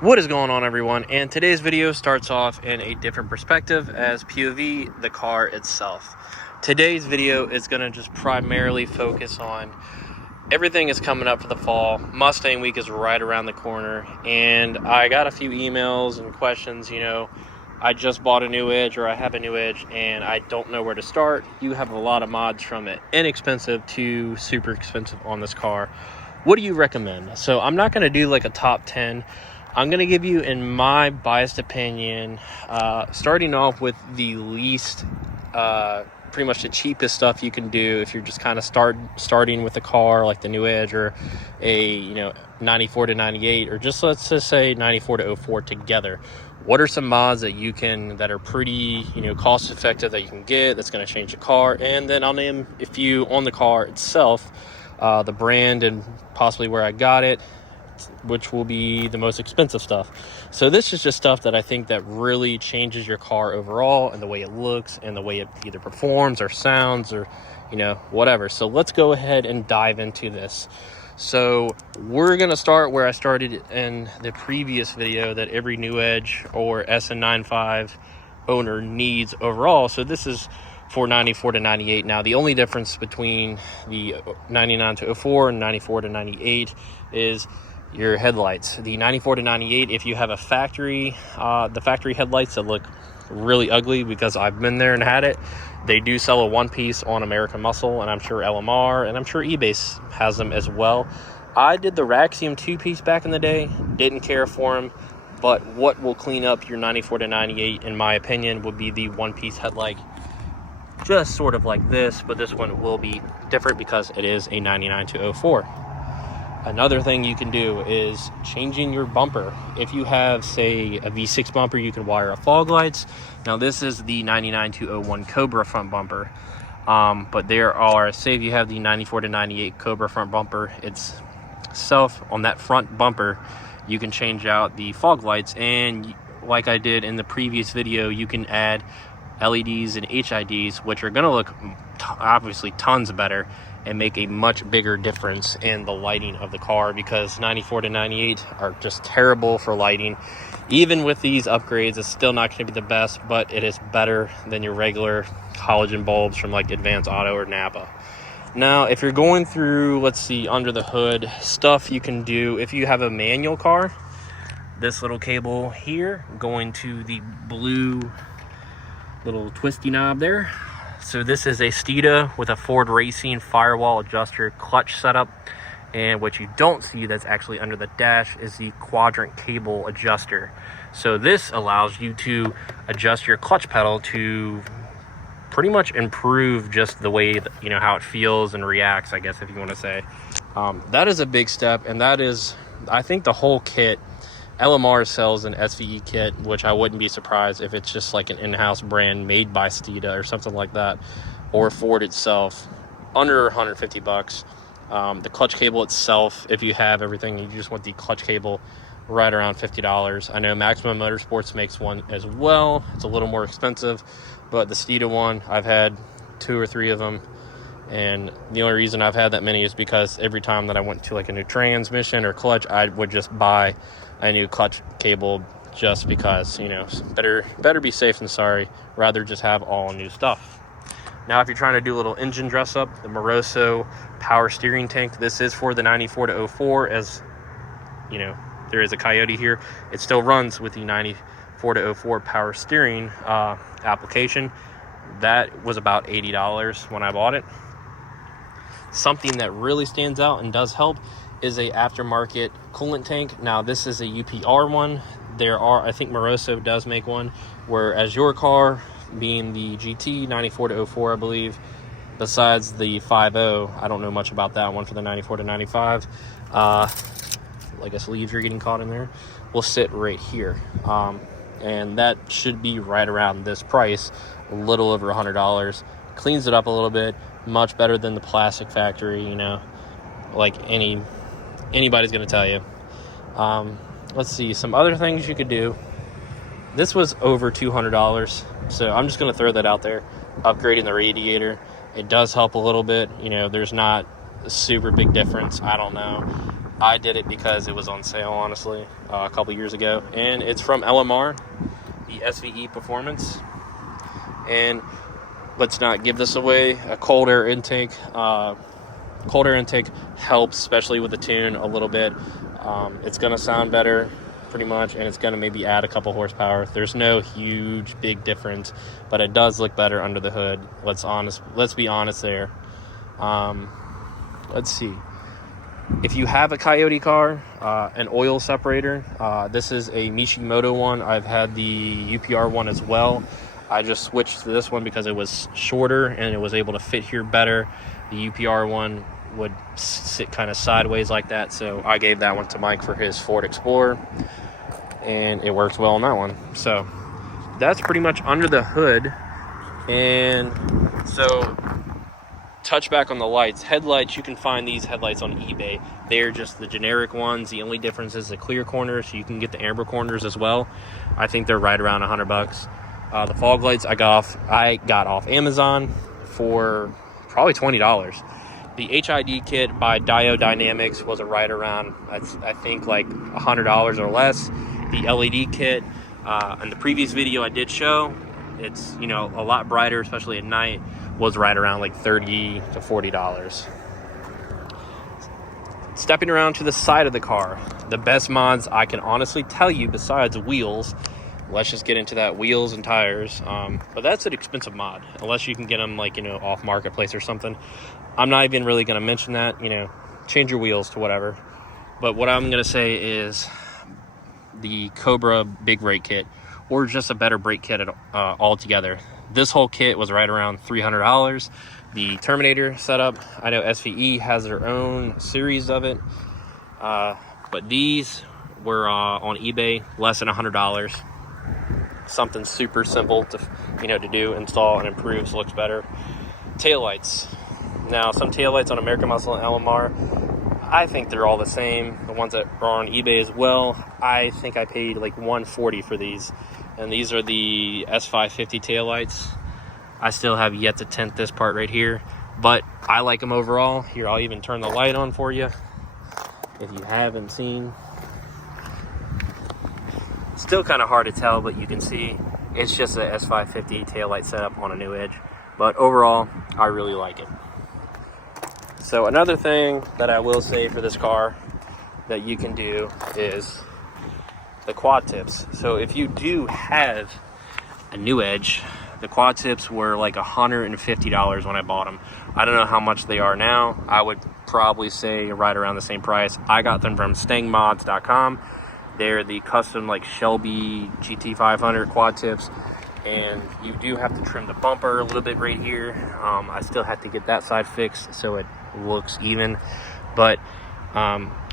What is going on, everyone? And today's video starts off in a different perspective as POV the car itself. Today's video is going to just primarily focus on everything is coming up for the fall. Mustang week is right around the corner, and I got a few emails and questions. I just bought a new Edge, or I have a new Edge, and I don't know where to start. You have a lot of mods from it inexpensive to super expensive on this car. What do you recommend? So I'm not going to do like a top 10. I'm going to give you, in my biased opinion, starting off with the least, pretty much the cheapest stuff you can do if you're just kind of starting with a car like the new Edge or a 94 to 98, or just let's just say 94 to 04 together. What are some mods that are pretty cost effective that you can get that's going to change the car? And then I'll name a few on the car itself, the brand and possibly where I got it, which will be the most expensive stuff. So this is just stuff that I think that really changes your car overall, and the way it looks and the way it either performs or sounds or whatever. So let's go ahead and dive into this. So we're going to start where I started in the previous video, that every new Edge or SN95 owner needs overall. So this is for 94 to 98. Now, the only difference between the 99 to 04 and 94 to 98 is your headlights. The 94 to 98, if you have a factory, the factory headlights that look really ugly, because I've been there and had it, they do sell a one piece on American Muscle, and I'm sure LMR, and I'm sure eBay has them as well. I did the Raxium two-piece back in the day, didn't care for them, but what will clean up your 94 to 98, in my opinion, would be the one-piece headlight, just sort of like this, but this one will be different because it is a 99 to 04. Another thing you can do is changing your bumper. If you have, say, a V6 bumper, you can wire up fog lights. Now, this is the 99 to 01 Cobra front bumper. But there are, say if you have the 94 to 98 Cobra front bumper itself, on that front bumper, you can change out the fog lights. And like I did in the previous video, you can add LEDs and HIDs, which are going to look obviously tons better and make a much bigger difference in the lighting of the car, because 94 to 98 are just terrible for lighting. Even with these upgrades, it's still not going to be the best, but it is better than your regular halogen bulbs from like Advance Auto or Napa. Now, if you're going through, let's see, under the hood stuff you can do, if you have a manual car, this little cable here going to the blue little twisty knob there. So this is a Steeda with a Ford Racing firewall adjuster clutch setup, and what you don't see that's actually under the dash is the quadrant cable adjuster. So this allows you to adjust your clutch pedal to pretty much improve just the way that, how it feels and reacts, I guess, if you want to say. That is a big step, and that is, I think, the whole kit. LMR sells an SVE kit, which I wouldn't be surprised if it's just like an in-house brand made by Steeda or something like that, or Ford itself, under 150 bucks. The clutch cable itself, if you have everything, you just want the clutch cable, right around $50. I know Maximum Motorsports makes one as well. It's a little more expensive, but the Steeda one, I've had 2 or 3 of them. And the only reason I've had that many is because every time that I went to like a new transmission or clutch, I would just buy a new clutch cable, just because, better be safe than sorry, rather just have all new stuff. Now, if you're trying to do a little engine dress up, the Moroso power steering tank, this is for the 94 to 04, as there is a Coyote here. It still runs with the 94 to 04 power steering application. That was about $80 when I bought it. Something that really stands out and does help is a aftermarket coolant tank. Now, this is a UPR one. I think Moroso does make one, whereas your car, being the GT 94 to 04, I believe, besides the 5.0, I don't know much about that one for the 94 to 95. I guess leaves are getting caught in there, will sit right here. And that should be right around this price, a little over $100. Cleans it up a little bit, much better than the plastic factory, like anybody's going to tell you. Let's see, some other things you could do. This was over $200, so I'm just going to throw that out there. Upgrading the radiator, it does help a little bit. There's not a super big difference, I don't know. I did it because it was on sale, honestly, a couple years ago. And it's from LMR, the SVE Performance. And let's not give this away. A cold air intake. Cold air intake helps, especially with the tune, a little bit. It's going to sound better, pretty much, and it's going to maybe add a couple horsepower. There's no huge, big difference, but it does look better under the hood. Let's be honest there. Let's see. If you have a Coyote car, an oil separator, this is a Mishimoto one. I've had the UPR one as well. I just switched to this one because it was shorter and it was able to fit here better. The UPR one would sit kind of sideways like that, so I gave that one to Mike for his Ford Explorer, and it works well on that one. So that's pretty much under the hood. And so touch back on the lights. Headlights, you can find these headlights on eBay. They're just the generic ones. The only difference is the clear corners, so you can get the amber corners as well. I think they're right around $100. The fog lights I got off Amazon for probably $20. The HID kit by Dio Dynamics was right around, I think, like $100 or less. The LED kit, in the previous video I did show, it's, you know, a lot brighter, especially at night, was right around like $30 to $40. Stepping around to the side of the car, the best mods I can honestly tell you besides wheels, let's just get into that, wheels and tires. But that's an expensive mod, unless you can get them, like, you know, off marketplace or something. I'm not even really going to mention that. You know, change your wheels to whatever. But what I'm going to say is the Cobra big brake kit, or just a better brake kit altogether. This whole kit was right around $300. The Terminator setup, I know SVE has their own series of it, but these were on eBay less than $100. Something super simple to, you know, to do, install, and improve, so it looks better. Taillights. Now, some taillights on American Muscle and LMR, I think they're all the same. The ones that are on eBay as well, I think I paid like $140 for these. And these are the S550 taillights. I still have yet to tint this part right here, but I like them overall. Here, I'll even turn the light on for you if you haven't seen. Still kind of hard to tell, but you can see it's just a S550 taillight setup on a new Edge. But overall, I really like it. So another thing that I will say for this car that you can do is the quad tips. So if you do have a new Edge, the quad tips were like $150 when I bought them. I don't know how much they are now. I would probably say right around the same price. I got them from stangmods.com. They're the custom, like, Shelby GT500 quad tips, and you do have to trim the bumper a little bit right here. I still have to get that side fixed so it looks even, but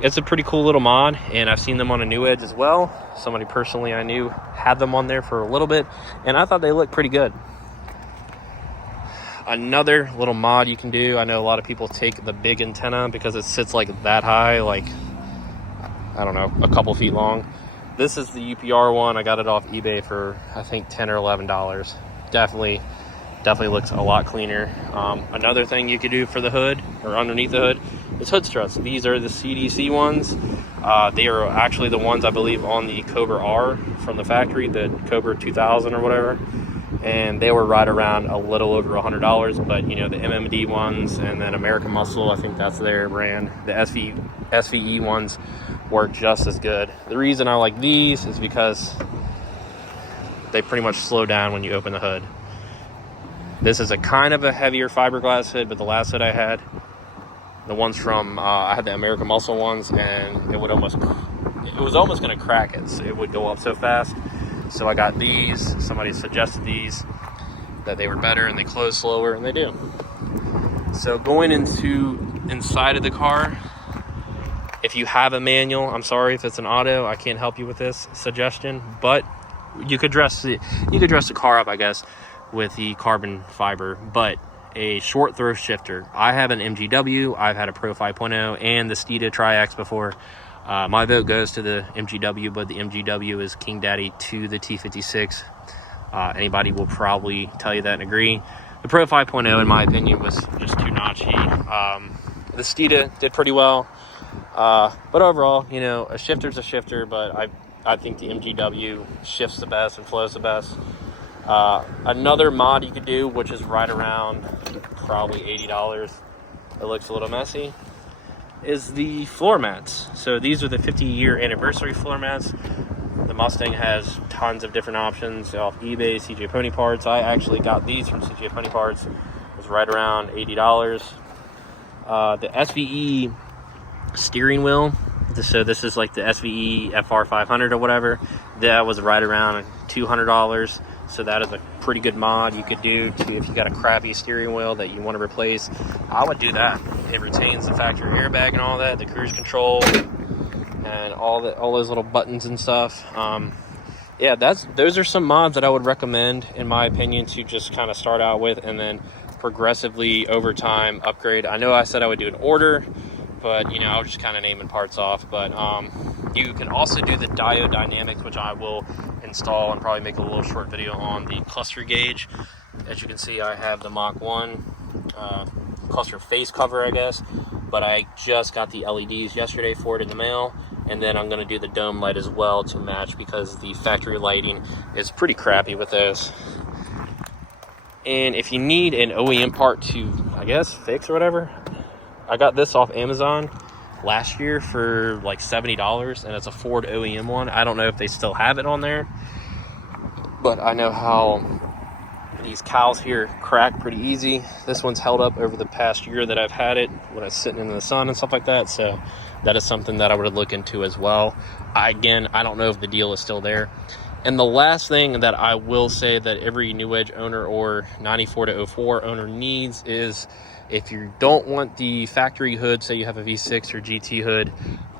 it's a pretty cool little mod, and I've seen them on a new Edge as well. Somebody personally I knew had them on there for a little bit, and I thought they looked pretty good. Another little mod you can do, I know a lot of people take the big antenna because it sits like that high, like, I don't know, a couple feet long. This is the UPR one. I got it off eBay for, I think, $10 or $11. Definitely looks a lot cleaner. Another thing you could do for the hood, or underneath the hood, is hood struts. These are the CDC ones. They are actually the ones, I believe, on the Cobra R from the factory, the Cobra 2000 or whatever. And they were right around a little over $100, but, you know, the MMD ones and then American Muscle, I think that's their brand. The SVE ones work just as good. The reason I like these is because they pretty much slow down when you open the hood. This is a kind of a heavier fiberglass hood, but the last hood I had, the ones from, I had the American Muscle ones, and it was almost going to crack it. So it would go up so fast. So I got these. Somebody suggested these, that they were better and they close slower, and they do. So going inside of the car, if you have a manual, I'm sorry if it's an auto, I can't help you with this suggestion, but you could dress the car up, I guess, with the carbon fiber. But a short throw shifter. I have an MGW, I've had a Pro 5.0 and the Steeda Tri-X before. My vote goes to the MGW, but the MGW is King Daddy to the T56. Anybody will probably tell you that and agree. The Pro 5.0, in my opinion, was just too notchy. The Steeda did pretty well. But overall, you know, a shifter's a shifter, but I think the MGW shifts the best and flows the best. Another mod you could do, which is right around probably $80, it looks a little messy, is the floor mats. So these are the 50-year anniversary floor mats. The Mustang has tons of different options off eBay, CJ Pony Parts. I actually got these from CJ Pony Parts. It was right around $80. The SVE steering wheel, so this is like the SVE FR 500 or whatever, that was right around $200. So that is a pretty good mod you could do to, if you got a crappy steering wheel that you want to replace. I would do that. It retains the factory airbag and all that, the cruise control, and all those little buttons and stuff. Yeah, those are some mods that I would recommend, in my opinion, to just kind of start out with and then progressively over time upgrade. I know I said I would do an order, but you know, I was just kind of naming parts off. But you can also do the diode dynamics, which I will install and probably make a little short video on the cluster gauge. As you can see, I have the Mach 1 cluster face cover, I guess, but I just got the LEDs yesterday for it in the mail, and then I'm going to do the dome light as well to match, because the factory lighting is pretty crappy with those. And if you need an OEM part to, I guess, fix or whatever, I got this off Amazon last year for like $70, and it's a Ford OEM one. I don't know if they still have it on there, but I know how these cows here crack pretty easy. This one's held up over the past year that I've had it when I was sitting in the sun and stuff like that, so that is something that I would look into as well. Again, I don't know if the deal is still there. And the last thing that I will say that every New Edge owner or 94 to 04 owner needs is, if you don't want the factory hood, say you have a V6 or GT hood,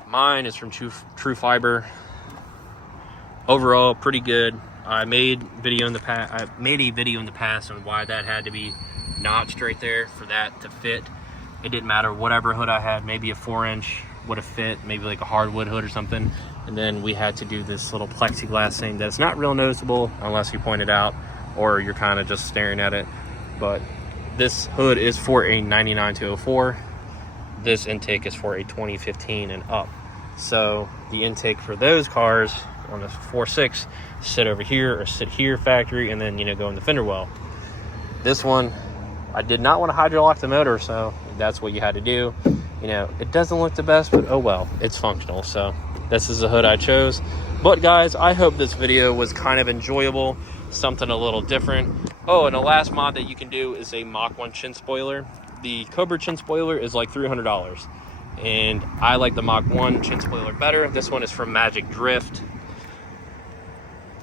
mine is from True Fiber. Overall, pretty good. I made a video in the past on why that had to be notched right there for that to fit. It didn't matter whatever hood I had. Maybe a 4-inch would have fit, maybe like a hardwood hood or something. And then we had to do this little plexiglass thing that's not real noticeable unless you point it out or you're kind of just staring at it. But this hood is for a 99 to 04. This intake is for a 2015 and up. So the intake for those cars on the 4.6 sit over here or sit here factory, and then, you know, go in the fender well. This one, I did not want to hydrolock the motor, so that's what you had to do. You know, it doesn't look the best, but oh well, it's functional. So this is the hood I chose. But guys, I hope this video was kind of enjoyable, something a little different. Oh, and the last mod that you can do is a Mach 1 chin spoiler. The Cobra chin spoiler is like $300, and I like the Mach 1 chin spoiler better. This one is from Magic Drift.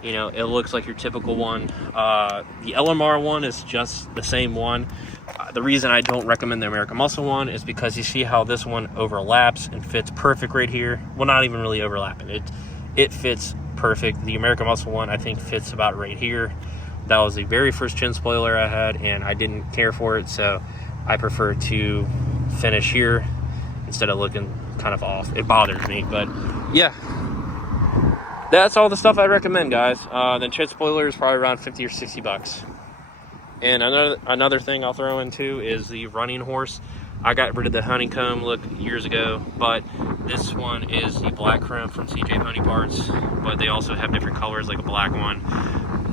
You know, it looks like your typical one. The LMR one is just the same one. The reason I don't recommend the American Muscle one is because you see how this one overlaps and fits perfect right here. Well, not even really overlapping. It fits perfect. The American Muscle one, I think, fits about right here. That was the very first chin spoiler I had, and I didn't care for it, so I prefer to finish here instead of looking kind of off. It bothers me, but yeah. That's all the stuff I recommend, guys. The chin spoiler is probably around 50 or 60 bucks. And another thing I'll throw in too is the running horse. I got rid of the honeycomb look years ago, but this one is the black chrome from CJ Pony Parts, but they also have different colors, like a black one,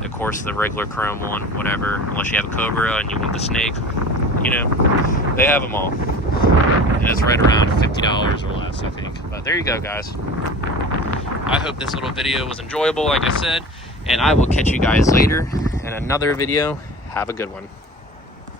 of course the regular chrome one, whatever, unless you have a Cobra and you want the snake, you know, they have them all. And it's right around $50 or less, I think. But there you go, guys. I hope this little video was enjoyable, like I said, and I will catch you guys later in another video. Have a good one.